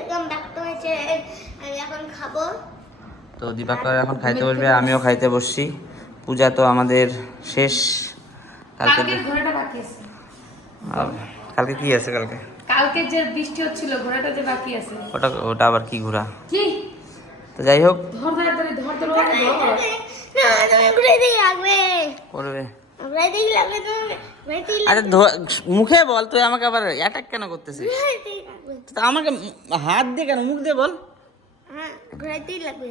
Welcome back to my channel. আমি এখন খাবো। তো দীপাকর এখন খাইতে বসবে, আমিও খাইতে বসছি। পূজা তো আমাদের শেষ। কালকে ঘোড়াটা বাকি আছে। কালকে কি আছে? কালকে যে বৃষ্টি হচ্ছিল ঘোড়াটা যে বাকি আছে। ওটা আবার কি ঘোরা? কি? তো যাই হোক, ধর ধর ধর ধর ধর না তুমি ঘুরে দিয়ে লাগবে। করবে। ঘুরে দিয়ে লাগবে তুমি। ঘুরে দিয়ে আরে মুখে বল, তুই আমাকে আবার অ্যাটাক কেন করতেছিস? লাগবে। তো আমাকে হাত দিয়ে কেন, মুখ দিয়ে বল। হ্যাঁ, ঘুরে দিয়ে লাগবে।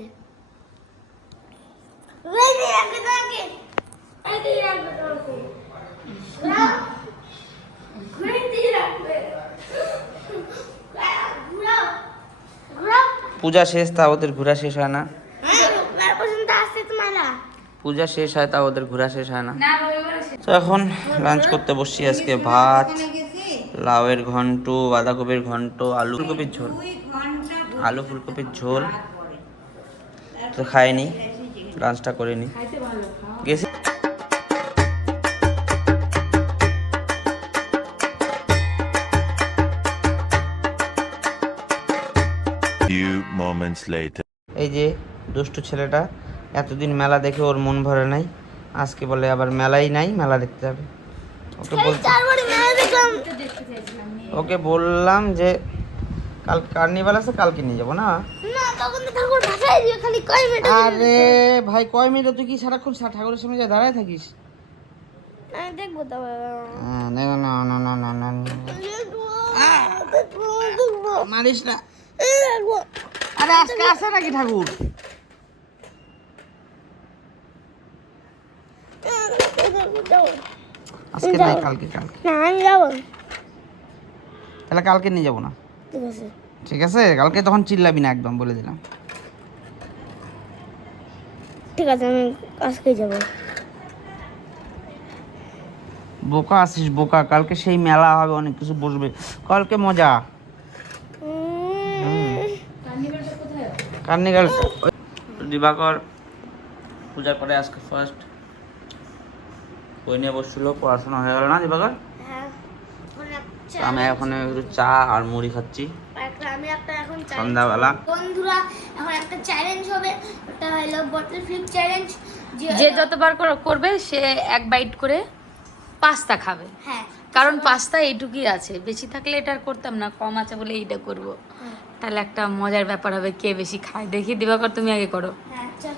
ঘুরে দিয়ে লাগবে তোমাকে। ঘুরে দিয়ে লাগবে তোমাকে। ঘুরে দিয়ে লাগবে। ঘুরাও। ঘুরাও। পূজা শেষ, তা ওদের ঘোরা শেষ হয় না। হ্যাঁ, পর্যন্ত আসছে তোমারা। পূজা শেষ হয়, তা ওদের ঘোরা শেষ হয় না। না রবিবারে শেষ। তো এখন লাঞ্চ করতে বসছি। আজকে ভাত, লাউয়ের ঘন্ট, বাঁধাকপির ঘন্ট, আলু ফুলকপির ঝোল। আলু ফুলকপির ঝোল তো খাইনি, লাঞ্চটা করিনি। খাইতে ভালো খাও। গেছি Few moments later. এই যে দুষ্টু ছেলেটা, এতদিন মেলা দেখে ওর মন ভরে নাই, আজকে বলে আবার মেলাই নাই, মেলা দেখতে যাবে। চারবারে মেলা দেখলাম। ওকে বললাম যে কাল কার্নিভাল আছে, কালকে নিয়ে যাবো না। না, তখন তো ঠাকুর ভাষায় দিও, খালি কয় মিনিট। আরে ভাই, কয় মিনিট তুই কি সারাক্ষণ ঠাকুরের সামনে যা দাঁড়ায় থাকিস? আমি দেখবো তো। না না না না না না না না। দেখবো। মারিস না। দেখবো। আরে আজকে আসে নাকি ঠাকুর? আজকে নাই, কালকে। না, আমি যাবো। তাহলে কালকে নিয়ে যাবো না? ঠিক আছে। ঠিক আছে, কালকে তখন চিল্লাবি না, একদম বলে দিলাম। ঠিক আছে, আমি আজকে যাবো। বোকা আসিস বোকা, কালকে সেই মেলা হবে, অনেক কিছু বসবে, কালকে মজা। কার্নিভালটা কোথায়? কার্নিভাল দিবাকর পূজার পরে আজকে ফার্স্ট বই নিয়ে বসছিল, পড়াশোনা হয়ে গেল না দিবাকর? হ্যাঁ, তো আমি এখন একটু চা আর মুড়ি খাচ্ছি আমি একটা এখন সন্ধ্যাবেলা। বন্ধুরা, এখন একটা চ্যালেঞ্জ হবে, ওটা হলো বটল ফ্লিপ চ্যালেঞ্জ। যে যতবার করবে সে এক বাইট করে পাস্তা খাবে। হ্যাঁ, কারণ পাস্তা এইটুকুই আছে, বেশি থাকলে এটা আর করতাম না, কম আছে বলে এইটা করব। তাহলে একটা মজার ব্যাপার হবে, কে বেশি খায় দেখি। দিবাকর তুমি আগে করো। হ্যাঁ, আচ্ছা,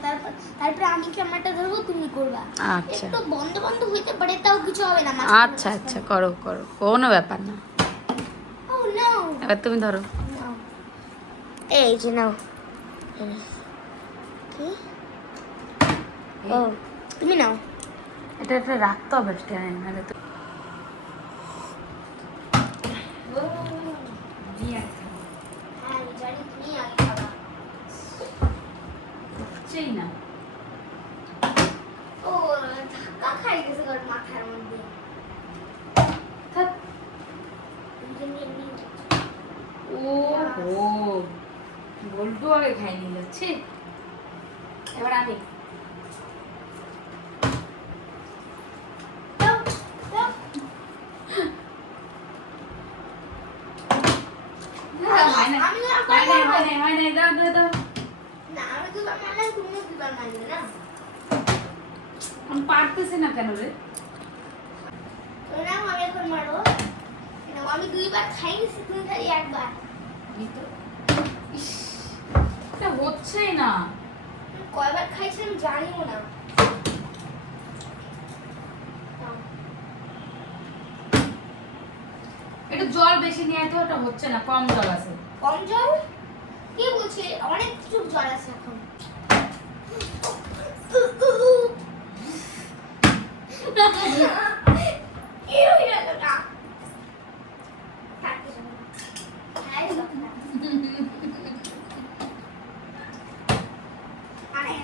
তারপরে আমি ক্যামেরাটা ধরবো, তুমি করবা। আচ্ছা একটু বন্ধ বন্ধ হইতে পারে, তাও কিছু হবে না। আচ্ছা আচ্ছা, করো করো, কোনো ব্যাপার না। ও নো, এবার তুমি ধরো। এই যে নাও। কি? ও, তুমি নাও। এটা একটা রাখতে হবে স্ট্যান্ড, নাহলে তো হ্যাঁ, আমি জানি তুমি আগে খাবা। হচ্ছেই না। ও, ধাক্কা খাই গেছে ওর মাথার মধ্যে। থাক। এমনি ও হো, বল্টু আগে খাই নিয়ে যাচ্ছে। এবার আমি দাও, দাও। আমি আর হয় নাই, দাও দাও দাও। না, আমি দুবার মারলাম, তুমিও দুবার মারলে না। আমি পারতেছি না কেন রে? না, আমি এখন মারবো। আমি দুইবার খাই গেছি, তুমি খালি একবার। এই তো। ইস, এটা হচ্ছেই না। আমি কয়বার খাইছি আমি জানিও না। একটু জল বেশি নিয়ে তো, ওটা হচ্ছে না, কম জল আছে। কম জল? কি বলছি, অনেক কিছু জল আছে এখন। কি হয়ে গেল না? থাকতে হবে না। হ্যাঁ, এই লোকটা। আরে,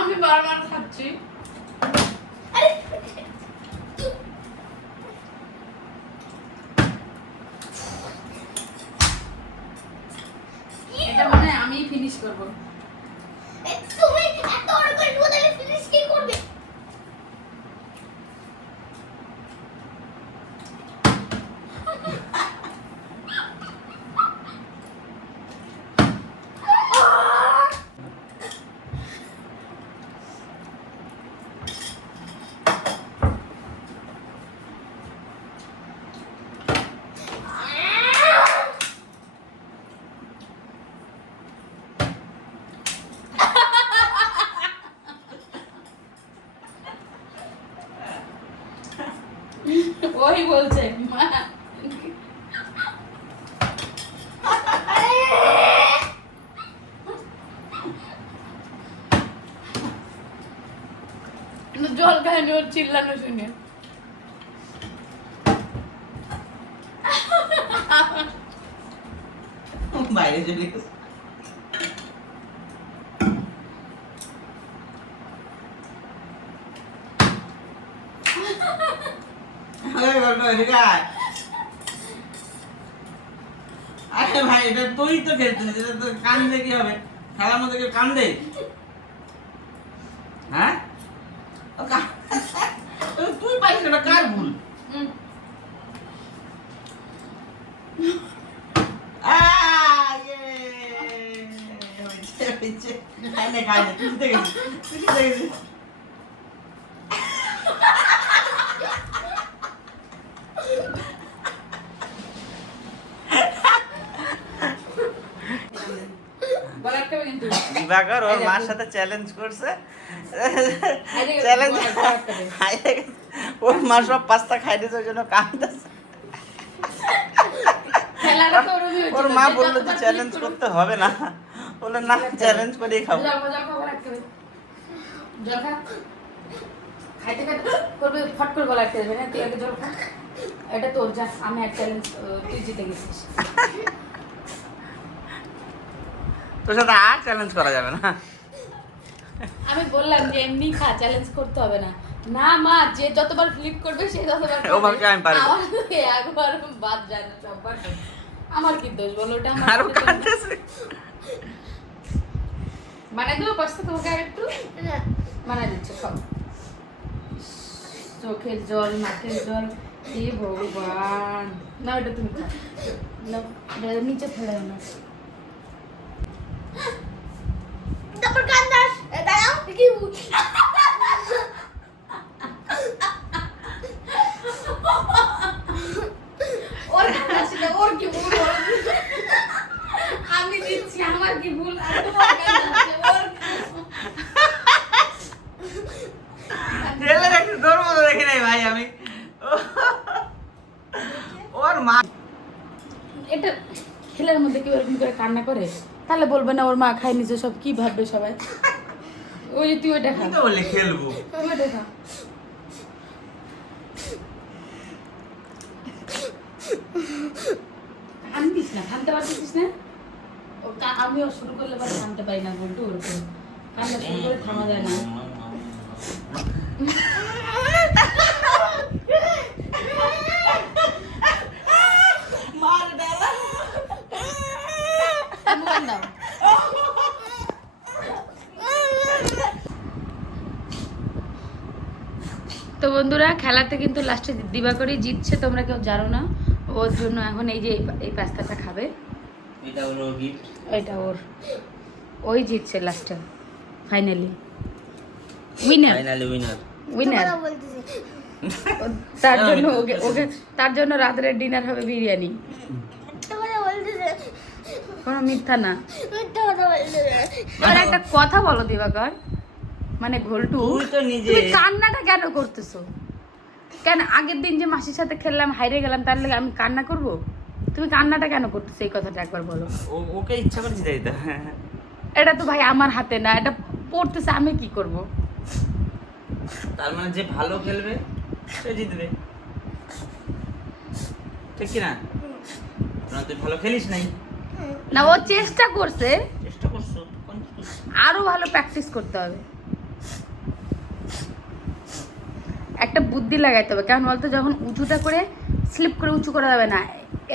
আমি বারবার খাচ্ছি। আরে, এটা মানে আমি ফিনিশ করব। তুমি এত বড় করে বোতলে ফিনিশ কি করবে? মা জল খায়নি ওর চিল্লানো শুনে বাইরে চলে গেছে। আরে ভাই এটা তুই তো খেলছিস, এটা তো কান্দে কি হবে? খেলার মধ্যে কেউ কান্দে? হ্যাঁ তুই পাইছিস, এটা কার ভুল? খাইলে তুই জিতে গেছিস, তুই জিতে গেছিস। দিবাকর ওর মার সাথে চ্যালেঞ্জ করছে, চ্যালেঞ্জ ওর মা সব পাস্তা খাই দিয়েছে, ওই জন্য কাঁদতেছে। ওর মা বললো যে চ্যালেঞ্জ করতে হবে না, বললো না চ্যালেঞ্জ করেই খাবো। খাইতে খাইতে করবে ফট করে গলা আটকে দেবে না, তুই আগে জল খা। এটা তোর যা, আমি আর চ্যালেঞ্জ, তুই জিতে গেছিস। তোর সাথে আর চ্যালেঞ্জ করা যাবে না। আমি বললাম যে এমনি খা, চ্যালেঞ্জ করতে হবে না। না মা, যে যতবার ফ্লিপ করবে সে ততবার ও ভাবছে আমি পারবো। আমার একবার বাদ যায় না, সববার আমার কি দোষ বলো? ওটা আমার আরো কাঁদতেছে। বানাই দেবো পাস্তা তোমাকে আর একটু বানাই দিচ্ছে, খাও। চোখের জল, নাকের জল, এ ভগবান। না ওটা তুমি খাও না, নিচে ফেলে না। তারপর কান্দাস দাঁড়াও কি ওর কাছে ওর কি ভুল? আমি দিচ্ছি, আমার কি ভুল? আর তোমার কাছে ওর ছেলের একটু তোর মতো দেখি নাই ভাই আমি। ওর মা এটা খেলার মধ্যে কেউ এরকম করে কান্না করে, তাহলে বলবে না ওর মা খাই নিছে সব, কি ভাববে সবাই? ওই যে তুই ওটা খা, তো বলে খেলবো। তুই ওটা খা। কান্দিস না, কানতে পারছিস না? আমিও শুরু করলে পরে কানতে পারি না, বলতো ওরকম কান্না শুরু করে থামা যায় না। মোবাইল দাও। তো বন্ধুরা, খেলাতে কিন্তু লাস্টে দিবাকরই জিতছে, তোমরা কেউ জানো না। ওর জন্য এখন এই যে এই পাস্তাটা খাবে, এটা হলো গিফট, এটা ওর, ওই জিতছে লাস্টে, finally winner. Finally winner. Winner বলতেছি তার জন্য ওকে ওকে তার জন্য রাতের ডিনার হবে বিরিয়ানি। তোমরা বলতেছে কোনো মিথ্যা না। মিথ্যা কথা বলতেছে। এবার একটা কথা বলো দিবাকর, মানে ঘোলটু, তুই তো নিজে তুমি কান্নাটা কেন করতেছো? কেন আগের দিন যে মাসির সাথে খেললাম, হাইরে গেলাম, তার লাগে আমি কান্না করব? তুমি কান্নাটা কেন করতেছো, এই কথাটা একবার বলো। ওকে ইচ্ছা করে জিতে দিতে। এটা তো ভাই আমার হাতে না, এটা পড়তেছে, আমি কি করব? তার মানে যে ভালো খেলবে সে জিতবে, ঠিক কি না? না তুই ভালো খেলিস নাই, না ও চেষ্টা করছে, চেষ্টা করছো, আরো ভালো প্র্যাকটিস করতে হবে, একটা বুদ্ধি লাগাইতে হবে। কেন বলতো, যখন উঁচুটা করে স্লিপ করে উঁচু করা যাবে না,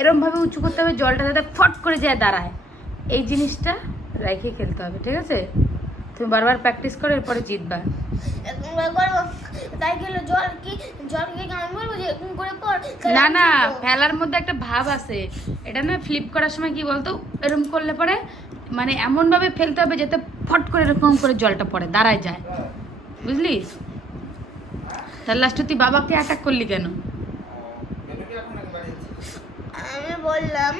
এরম ভাবে উঁচু করতে হবে জলটা যাতে ফট করে যায় দাঁড়ায়, এই জিনিসটা রেখে খেলতে হবে, ঠিক আছে? তুমি বারবার প্র্যাকটিস করো, এরপরে জিতবা। এরকম করে করবো, তাই গেলে জল কি আমি বলবো যে এরকম করে পর, না না, ফেলার মধ্যে একটা ভাব আছে, এটা না ফ্লিপ করার সময় কি বলতো, এরকম করলে পরে মানে এমন ভাবে ফেলতে হবে যাতে ফট করে এরকম করে জলটা পড়ে দাঁড়ায় যায়, বুঝলি? তার লাস্টে তুই বাবাকে অ্যাটাক করলি কেন? আমি বললাম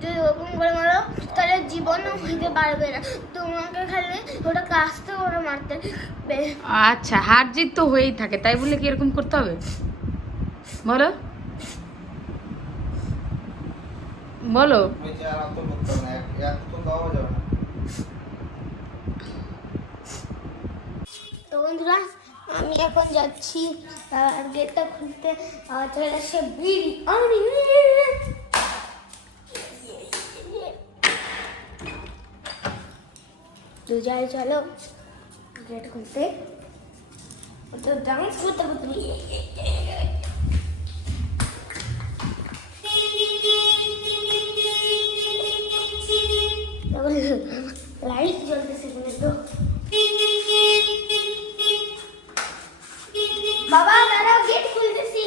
যদি ওরকম করে মারো তাহলে জীবনও হইতে পারবে না, তোমাকে খালি ওটা কাস্তে করে মারতে হবে। আচ্ছা, হার জিত তো হয়েই থাকে, তাই বলে কি এরকম করতে হবে বলো? বলো। ওই যে আর অত করতে হবে না, এত তো দেওয়া যাবে না। তো বন্ধুরা আমি এখন যাচ্ছি গেটটা খুলতে, চলে আসছে বিরিয়ানি। তো যাই, চলো গেট খুলতে। তো ডান্স করতে করতে লাইট জ্বলতেছে কিন্তু। বাবা দাঁড়াও, গেট খুলতেছি।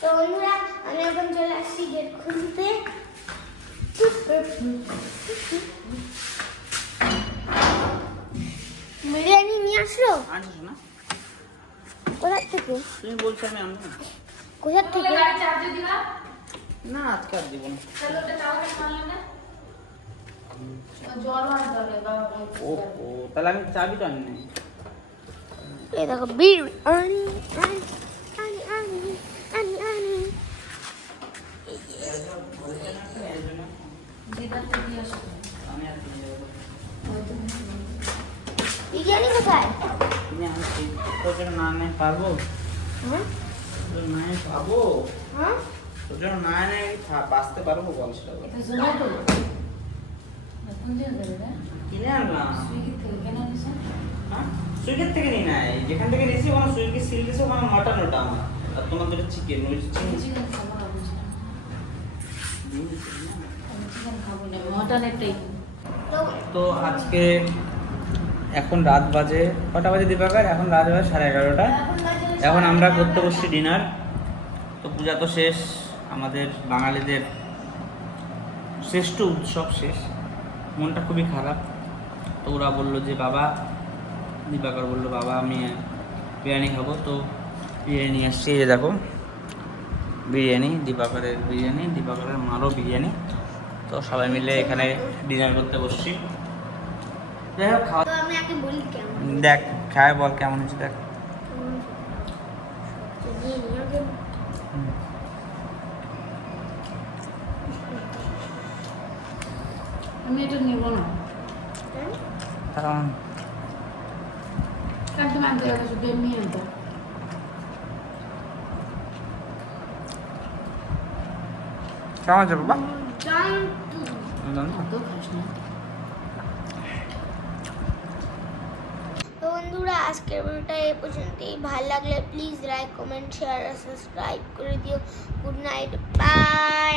তো বন্ধুরা আমি এখন চলে আসছি গেট খুলতে। বিরিয়ানি নিয়ে আসলো আনছিস না? কোথা থেকে? তুমি বলছো আমি আনবো না। কোথা থেকে? গাড়ি চার্জে দিবা? না আজকে আর দিব না। তাহলে ওটা চাওয়াটা মানলে না? জ্বর আর ধরে বাবা। ও তাহলে আমি চাবি তো আনি নাই। এই দেখো বিরিয়ানি, আনি আনি আনি আনি আনি। দিদাকে দিয়ে আসো। আমি আর কিনে দেবো। বিরিয়ানি কোথায়? তুমি আনছি তোর জন্য না আনে পারবো? হ্যাঁ তোর না আনে পাবো? হ্যাঁ তোর জন্য না আনে বাঁচতে পারবো বল সেটা বল। এটা জোম্যাটো। কোন জায়গা থেকে রে? কিনে আনলাম। সুইগি থেকে কেন নিছে? হ্যাঁ সুইগের থেকে নিই নাই, যেখান থেকে নিয়েছি ওখানে সুইগি সিল দিয়েছে, ওখানে মটন ওটা আমার, আর তোমার দুটো চিকেন। ওই চিকেন চিকেন খাবো না বুঝি না। আমি চিকেন খাবো না, মটনেরটাই। তো আজকে এখন রাত বাজে কটা বাজে দীপাকার? এখন রাত বাজে 11:30। এখন আমরা করতে বসছি ডিনার। তো পূজা তো শেষ, আমাদের বাঙালিদের শ্রেষ্ঠ উৎসব শেষ। মনটা খুবই খারাপ। তো ওরা বললো যে বাবা, দীপাকর বললো বাবা আমি বিরিয়ানি খাবো। তো বিরিয়ানি নিয়ে আসছি, এই যে দেখো বিরিয়ানি, দীপাকরের বিরিয়ানি, দীপাকরের মারও বিরিয়ানি। তো সবাই মিলে এখানে ডিনার করতে বসছি। যাই হোক খাওয়া, তো আমি আগে বলি কেমন। দেখ খায় বল কেমন হয়েছে দেখ। আমি এটা নেব না। কারণ কারণ তুমি আনতে গেছো শুধু এমনি আনতো। কেমন আছে বাবা? তো খাস না। তো বন্ধুরা আজকের ভিডিওটা এই পর্যন্তই। ভালো লাগলে প্লিজ লাইক, কমেন্ট, শেয়ার আর সাবস্ক্রাইব করে দিও। Good night, by.